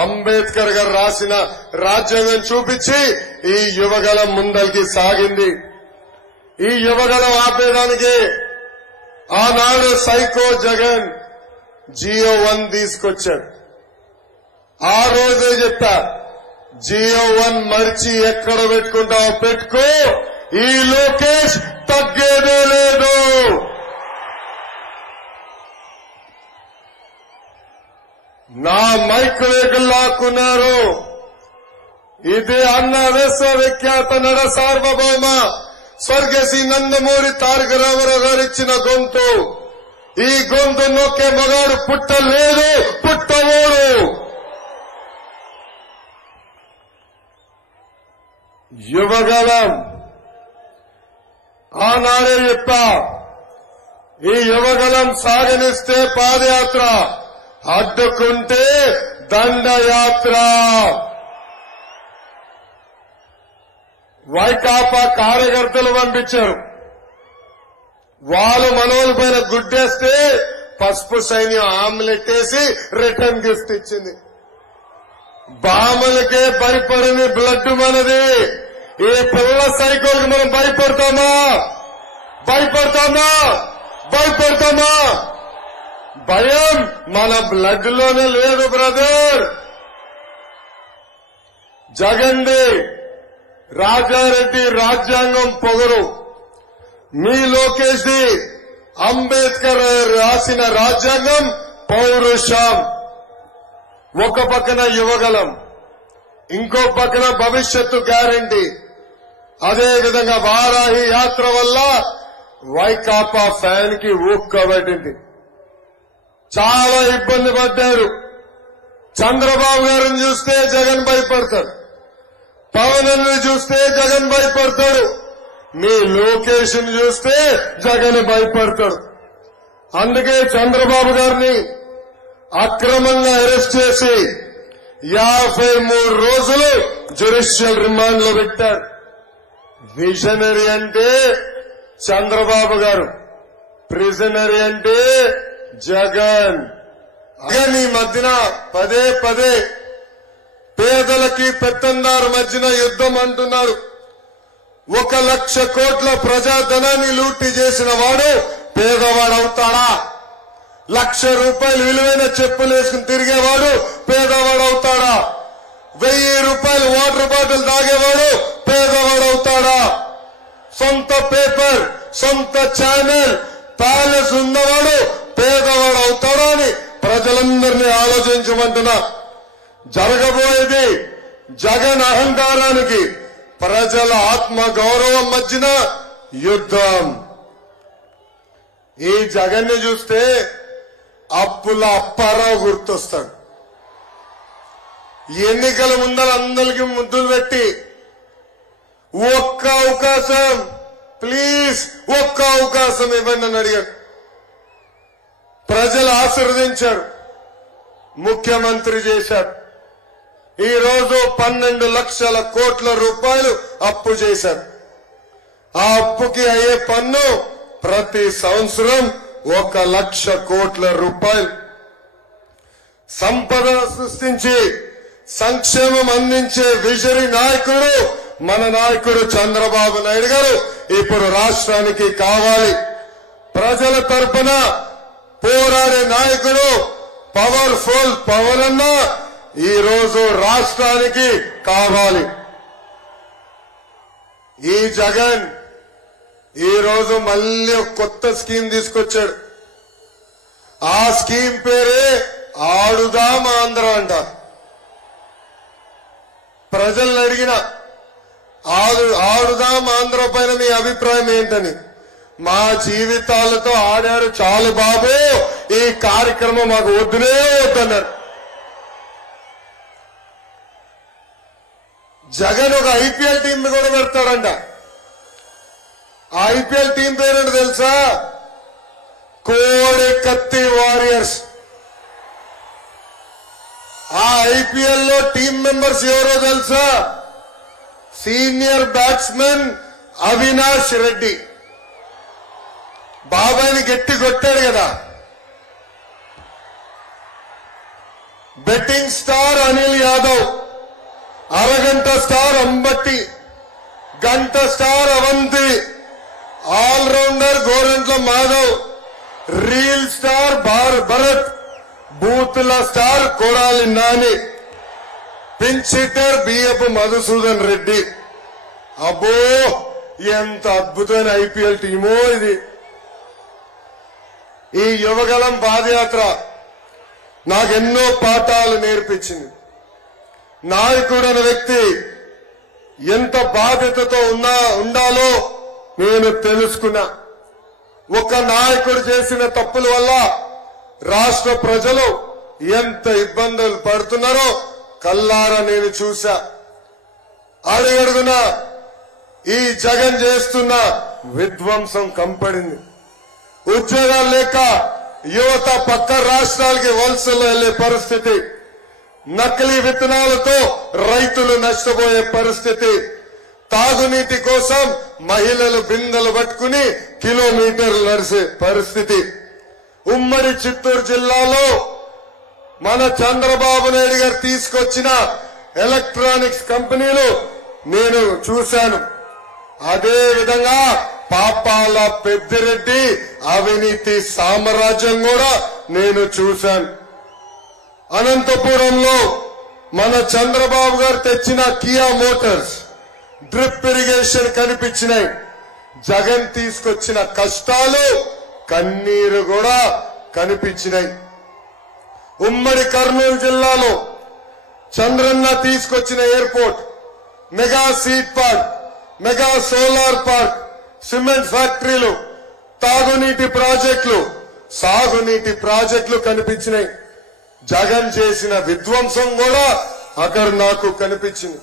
అంబేద్కర్ గారు రాసిన రాజ్యాంగం చూపించి ఈ యువగలం ముందరికి సాగింది. ఈ యువగలం ఆపేదానికి ఆనాడు సైకో జగన్ జియో 1 తీసుకొచ్చాడు. ఆ రోజే చెప్పా, జియో 1 మర్చి ఎక్కడ పెట్టుకుంటావో పెట్టుకో, ఈ లోకేష్ తగ్గేదే లేదు. నా మైక్ వేగులు లాక్కున్నారు. ఇది అన్న విశ్వవిఖ్యాత నడ సార్వభౌమ స్వర్గశ్రీ నందమూరి తారక రామారావు గారు ఇచ్చిన గొంతు. ఈ గొంతు నొక్కే మగాడు పుట్టలేదు, పుట్టవోడు. యువగలం ఆనాడే చెప్పా, ఈ యువగలం సాగనిస్తే పాదయాత్ర, అడ్డుకుంటే దండయాత్ర. వైకాపా కార్యకర్తలు పంపించారు. వాళ్ళు మనోళ్ళ పైన గుడ్డేస్తే పసుపు సైన్యం ఆమ్లెట్ వేసి రిటర్న్ గిఫ్ట్ ఇచ్చింది. బామలకే భయపడని బ్లడ్ మనది. ఈ పిల్ల సైకోకి మనం భయపడతామా? భయం మన బ్లడ్ లోనే లేదు బ్రదర్. జగన్ది రాజారెడ్డి రాజ్యాంగం పొగరు, మీ లోకేష్ ది అంబేద్కర్ రాసిన రాజ్యాంగం పౌరుషం. ఒక పక్కన యువగలం, ఇంకో పక్కన భవిష్యత్తు గ్యారంటీ. అదేవిధంగా వారాహి యాత్ర వల్ల వైకాపా ఫ్యాన్ కి ఊక్కబట్టింది. చాలా ఇబ్బంది పడ్డారు. చంద్రబాబు గారిని చూస్తే జగన్ భయపడతాడు, పవన్ చూస్తే జగన్ భయపడతాడు, మీ లోకేష్ ని చూస్తే జగన్ భయపడతాడు. అందుకే చంద్రబాబు గారిని అక్రమంగా అరెస్ట్ చేసి 53 రోజులు జ్యుడిషియల్ రిమాండ్ లో పెట్టారు. విజనరీ అంటే చంద్రబాబు గారు, ప్రిజనరీ అంటే జగన్. ఈ మధ్యన పదే పేదలకి పెత్తందారు మధ్యన యుద్ధం అంటున్నారు. 1,00,000 కోట్ల ప్రజాధనాన్ని లూటీ చేసిన వాడు పేదవాడవుతాడా? 1,00,000 రూపాయలు విలువైన చెప్పులు వేసుకుని తిరిగేవాడు పేదవాడవుతాడా? 1000 రూపాయలు వాటర్ బాటిల్ తాగేవాడు పేదవాడవుతాడా? సొంత పేపర్, సొంత ఛానల్, ప్యాలెస్ ఉన్నవాడు పేదవాడవుతాడా అని ప్రజలందరినీ ఆలోచించమంటున్నా. జరగబోయేది జగన్ అహంకారానికి ప్రజల ఆత్మ గౌరవం మధ్యన యుద్ధం. ఈ జగన్ ని చూస్తే అప్పుల అప్పారావు గుర్తొస్తాడు. ఎన్నికల ముందర అందరికీ ముద్దులు పెట్టి ఒక్క అవకాశం ప్లీజ్, ఒక్క అవకాశం ఇవ్వండి అని అడిగాడు. ప్రజలు ఆశీర్వదించారు, ముఖ్యమంత్రి చేశారు. ఈ రోజు 12 లక్షల కోట్ల రూపాయలు అప్పు చేశారు. ఆ అప్పుకి అయ్యే పన్ను ప్రతి సంవత్సరం 1,00,000 కోట్ల రూపాయలు. సంపద సృష్టించి సంక్షేమం అందించే విజరీ నాయకుడు మన నాయకుడు చంద్రబాబు నాయుడు గారు ఇప్పుడు రాష్ట్రానికి కావాలి. ప్రజల తరపున పోరాడే నాయకుడు పవర్ఫుల్ పవన్ అన్న ఈ రోజు రాష్ట్రానికి కావాలి. ఈ జగన్ ఈ రోజు మళ్ళీ కొత్త స్కీమ్ తీసుకొచ్చాడు. ఆ స్కీమ్ పేరే ఆడుదాం ఆంధ్ర అంట. ప్రజల్ని అడిగిన ఆడుదాం ఆంధ్ర పైన మీ అభిప్రాయం ఏంటని, మా జీవితాలతో ఆడారు చాలు బాబు, ఈ కార్యక్రమం మాకు వద్దునే వద్దన్నారు. జగన్ ఒక ఐపీఎల్ టీం కూడా పెడతాడంట. ఆ ఐపీఎల్ టీం పేరేంటో తెలుసా? కోడి కత్తి వారియర్స్. ఆ ఐపీఎల్ లో టీం మెంబర్స్ ఎవరో తెలుసా? Senior batsmen Avinash Reddy. బాబాయిని గట్టి కొట్టాడు కదా, బెట్టింగ్ స్టార్ అనిల్ యాదవ్, అరగంట స్టార్ అంబట్టి, గంట star Avanthi, all rounder Gorantla Madhav, reel star Bharat, బూత్ల star Kodali Nani, pinch hitter Biyyapu Madhusudan Reddy. అబ్బో ఎంత అద్భుతమైన ఐపీఎల్ టీమో ఇది. ఈ యువగలం పాదయాత్ర నాకెన్నో పాఠాలు నేర్పించింది. నాయకుడు అనే వ్యక్తి ఎంత బాధ్యతతో ఉండాలో నేను తెలుసుకున్నా. ఒక నాయకుడు చేసిన తప్పుల వల్ల రాష్ట్ర ప్రజలు ఎంత ఇబ్బందులు పడుతున్నారో కల్లారా నేను చూశా. అడుగడుగున ఈ జగన్ చేస్తున్న విధ్వంసం కంపడింది. ఉద్యోగాలు లేక యువత పక్క రాష్ట్రాలకి వలసలు వెళ్లే పరిస్థితి, నకిలీ విత్తనాలతో రైతులు నష్టపోయే పరిస్థితి, తాగునీటి కోసం మహిళలు బిందెలు పట్టుకుని కిలోమీటర్లు నడిచే పరిస్థితి. ఉమ్మడి చిత్తూరు జిల్లాలో మన చంద్రబాబు నాయుడు గారు తీసుకొచ్చిన ఎలక్ట్రానిక్స్ కంపెనీలు నేను చూశాను. అదే విధంగా పాపాల పెద్దిరెడ్డి అవినీతి సామ్రాజ్యం కూడా నేను చూశాను. అనంతపురంలో మన చంద్రబాబు గారు తెచ్చిన కియా మోటార్స్ డ్రిప్ ఇరిగేషన్ కనిపించినాయి. జగన్ తీసుకొచ్చిన కష్టాలు కన్నీరు కూడా కనిపించినాయి. ఉమ్మడి కర్నూలు జిల్లాలో చంద్రన్న తీసుకొచ్చిన airport, mega seed park, mega solar park, cement ఫ్యాక్టరీలు, తాగునీటి ప్రాజెక్టులు, సాగునీటి ప్రాజెక్టులు కనిపించినాయి. జగన్ చేసిన విధ్వంసం కూడా అక్కడ నాకు కనిపించింది.